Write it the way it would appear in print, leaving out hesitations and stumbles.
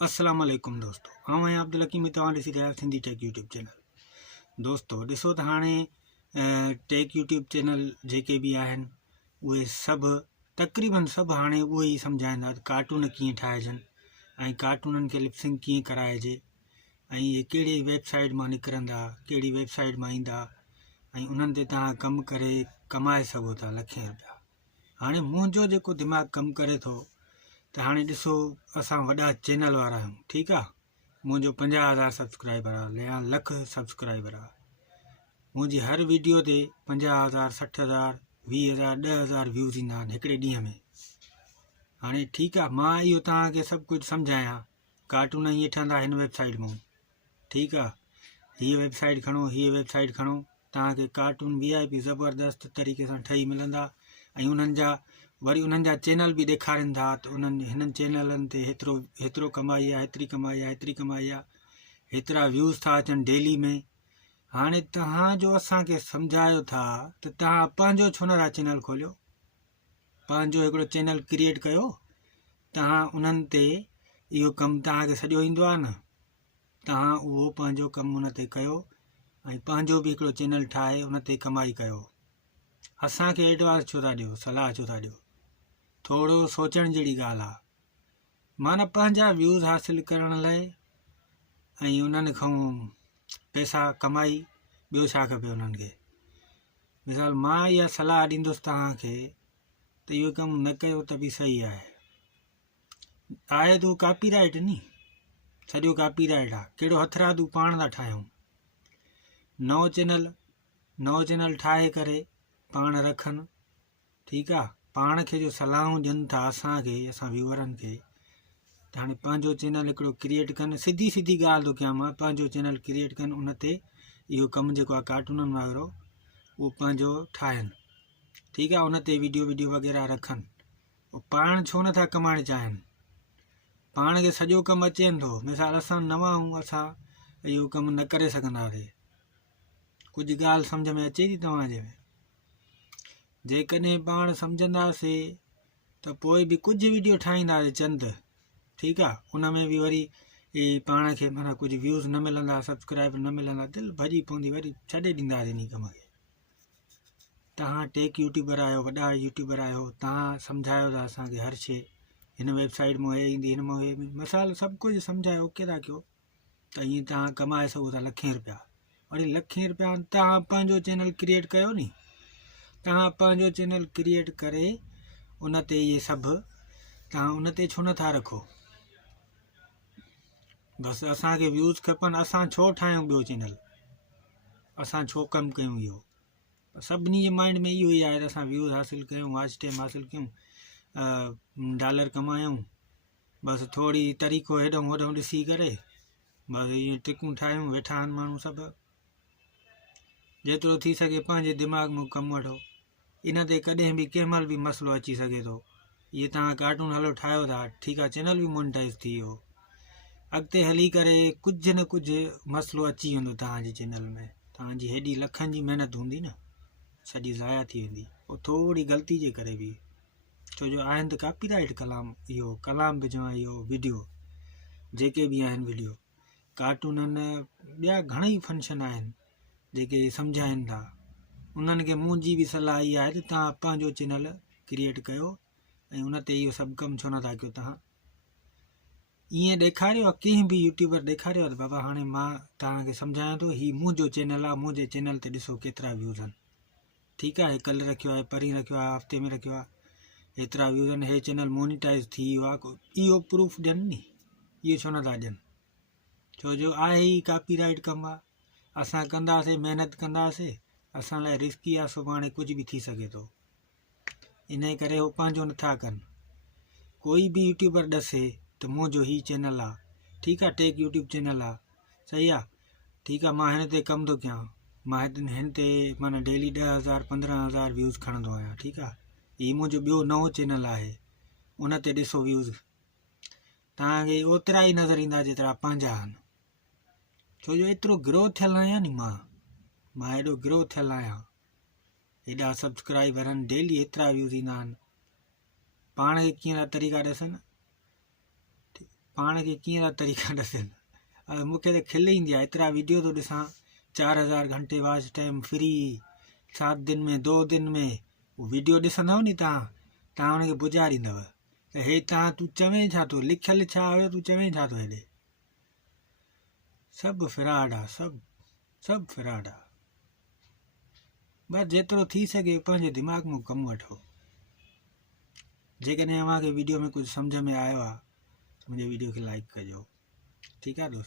अस्सलाम वालेकुम दोस्तों, हाँ मैं अब्दुल हकीम तव्हां ॾिसी रहिया सिंधी टेक यूट्यूब चैनल। दोस्तों ॾिसो त हाणे टेक यूट्यूब चैनल जेके बि आहिनि उहे सभु तक़रीबन सभु हाणे उहो ई सम्झाईंदा कार्टून कीअं ठाहिजनि ऐं कार्टूननि खे लिपसिंग कीअं कराइजे ऐं इहे कहिड़ी वेबसाइट मां निकिरंदा, कहिड़ी वेबसाइट मां ईंदा ऐं उन्हनि ते तव्हां कमु करे कमाए सघो था लखें रुपया। हाणे मुंहिंजो जेको दिमाग़ु कमु करे थो त हाणे ॾिसो असां वॾा चैनल वारा आहियूं, ठीकु आहे। मुंहिंजो 50,000 सब्सक्राइबर आहे या लख सब्सक्राइबर आहे। मुंहिंजी हर वीडियो ते 50,000 60,000 20,000 10,000 व्यूज़ ईंदा आहिनि हिकिड़े ॾींहं में। हाणे ठीकु आहे, मां इहो तव्हांखे सभु कुझु सम्झायां, कार्टून ईअं ठहंदा हिन वेबसाइट मां, ठीकु आहे। हीअ वेबसाइट खणो, हीअ वेबसाइट खणो, तव्हांखे कार्टून VIP ज़बरदस्त तरीक़े सां ठही मिलंदा ऐं उन्हनि जा वरी उन्हनि जा चैनल बि ॾेखारीनि था त उन्हनि हिननि चैनलनि ते हेतिरो कमाई आहे, हेतिरी कमाई आहे, हेतिरी कमाई आहे, हेतिरा व्यूज़ था अचनि डेली में। हाणे तव्हांजो असांखे सम्झायो था त तव्हां पंहिंजो छो नथा चैनल खोलियो, पंहिंजो हिकिड़ो चैनल क्रिएट कयो। तव्हां उन्हनि ते इहो कमु तव्हांखे सॼो ईंदो आहे न, तव्हां उहो पंहिंजो कमु उन ते कयो ऐं पंहिंजो बि हिकिड़ो चैनल ठाहे उन ते कमाई कयो। असांखे एडवांस छो था ॾियो, सलाह छो था ॾियो? थोरो सोचण जहिड़ी ॻाल्हि आहे। माना पंहिंजा व्यूज़ हासिलु करण लाइ ऐं उन्हनि खां पैसा कमाई, ॿियो छा खपे उन्हनि खे। मिसाल मां इहा सलाह ॾींदुसि तव्हांखे त इहो कमु न कयो त बि सही आहे त कॉपीराइट नी, सॼो कॉपीराइट आहे। कहिड़ो हथरादू पाण था ठाहियूं। नओं चैनल ठाहे करे पाण रखनि, ठीकु आहे। पाण खे जो सलाहूं ॾियनि था असांखे, असां व्यूअरनि खे, त हाणे पंहिंजो चैनल हिकिड़ो क्रिएट कनि। सिधी ॻाल्हि थो कयां मां, पंहिंजो चैनल क्रिएट कनि, उन ते इहो कमु जेको आहे कार्टूननि वारो उहो पंहिंजो ठाहिनि, ठीकु आहे। उन ते वीडियो वग़ैरह रखनि। पाण छो नथा कमाइणु चाहिनि? पाण खे सॼो कमु अचेनि थो। मिसाल असां नवां आहियूं, असां इहो कमु न करे सघंदासीं। कुझु ॻाल्हि सम्झ में अचे थी तव्हांजे में? जेकॾहिं पाण सम्झंदासीं त पोइ बि कुझु वीडियो ठाहींदासीं चंद, ठीकु आहे। उन में बि वरी पाण खे माना कुझु व्यूज़ न मिलंदा, सब्सक्राइबर न मिलंदा, दिलि भॼी पवंदी, वरी छॾे ॾींदासीं इन कम खे। तव्हां टेक यूट्यूबर आहियो, वॾा यूट्यूबर आहियो, तव्हां सम्झायो था असांखे हर शइ, हिन वेबसाइट मां हे ईंदी, हिन मां हे मिसाल सभु कुझु सम्झायो, ओके था कयो त ईअं तव्हां कमाए सघो था लखें रुपया। वरी लखें रुपया तव्हां पंहिंजो चैनल क्रिएट कयो नी, तव्हां पंहिंजो चैनल क्रिएट करे उन ते इहे सभु तव्हां उन ते छो नथा रखो? बसि असांखे व्यूज़ खपनि, असां छो ठाहियूं ॿियो चैनल, असां छो कमु कयूं? इहो सभिनी जे माइंड में इहो ई आहे त असां व्यूज़ हासिलु कयूं, वॉच टाइम हासिलु कयूं, डॉलर कमायूं। बसि थोरी तरीक़ो हेॾो होॾो ॾिसी करे बसि ईअं टिकूं ठाहियूं, वेठा आहिनि माण्हू सभु। जेतिरो थी सघे पंहिंजे दिमाग़ में कमु वठो। इन ते कॾहिं बि कंहिं महिल बि मसइलो अची सघे थो। इहे तव्हां कार्टून हलो ठाहियो था, ठीकु आहे, चैनल बि मोनिटाइज़ थी वियो, अॻिते हली करे कुझु न कुझु मसइलो अची वेंदो तव्हांजे चैनल में। तव्हांजी हेॾी लखनि जी महिनत हूंदी न, सॼी ज़ाया थी वेंदी। पोइ थोरी ग़लती जे करे बि, छो जो आहिनि त कॉपीराइट कलाम, इहो कलाम बि चवां, इहो वीडियो जेके बि आहिनि वीडियो कार्टूननि, ॿिया घणेई फंक्शन आहिनि जेके सम्झाइनि था। उन्हनि खे मुंहिंजी बि सलाह इहा आहे त तव्हां पंहिंजो चैनल क्रिएट कयो ऐं उन ते इहो सभु कमु छो नथा कयो? तव्हां ईअं ॾेखारियो आहे, कंहिं बि यूट्यूबर ॾेखारियो आहे त बाबा हाणे मां तव्हांखे सम्झायां थो, हीउ मुंहिंजो चैनल आहे, मुंहिंजे चैनल ते ॾिसो केतिरा व्यूज़ आहिनि, ठीकु आहे। कल्ह रखियो आहे, परीं रखियो आहे, हफ़्ते में रखियो आहे, हेतिरा व्यूज़ आहिनि, हे चैनल मोनिटाइज़ थी वियो आहे, इहो प्रूफ ॾियनि नी। इहो छो नथा ॾियनि? छो जो आहे ई कॉपीराइट कमु आहे। असां कंदासीं, महिनत कंदासीं, असां लाइ रिस्की आहे, सुभाणे कुझु बि थी सघे थो। इन करे उहो पंहिंजो नथा कनि। कोई बि यूट्यूबर ॾसे त मुंहिंजो हीउ चैनल आहे, ठीकु आहे, टेक यूट्यूब चैनल आहे, सही आहे, ठीकु आहे, मां हिन ते कमु थो कयां, मां हिन ते माना डेली 10,000 15,000 व्यूज़ खणंदो आहियां, ठीकु आहे। हीउ मुंहिंजो ॿियो नओं चैनल आहे, उन ते ॾिसो व्यूज़ तव्हांखे ओतिरा ई नज़र ईंदा जेतिरा पंहिंजा आहिनि। छो जो एतिरो ग्रो थियल आहियां नी, मां हेॾो ग्रो थियल आहियां, हेॾा सब्सक्राइबर आहिनि, डेली एतिरा व्यूज़ ईंदा आहिनि। पाण खे कीअं तरीक़ा ॾिसनि, पाण खे कीअं था तरीक़ा ॾसनि। मूंखे त खिल ईंदी आहे, एतिरा वीडियो थो ॾिसां, 4000 घंटे वॉच टाइम फ्री, 7 दिन में 2 दिन में। उहो वीडियो ॾिसंदव नी तव्हां हुनखे बुझारींदव त हे तूं चवें छा थो, लिखियलु छा हुयो, तूं चवें छा थो हेॾे। सभु फ्रॉड आहे, सभु फ्रॉड आहे। बसि जेतिरो थी सघे पंहिंजे दिमाग़ में कमु वठो। जेकॾहिं अव्हांखे वीडियो में कुझु सम्झ में आयो आहे त मुंहिंजे वीडियो खे लाइक कजो। ठीकु आहे दोस्त।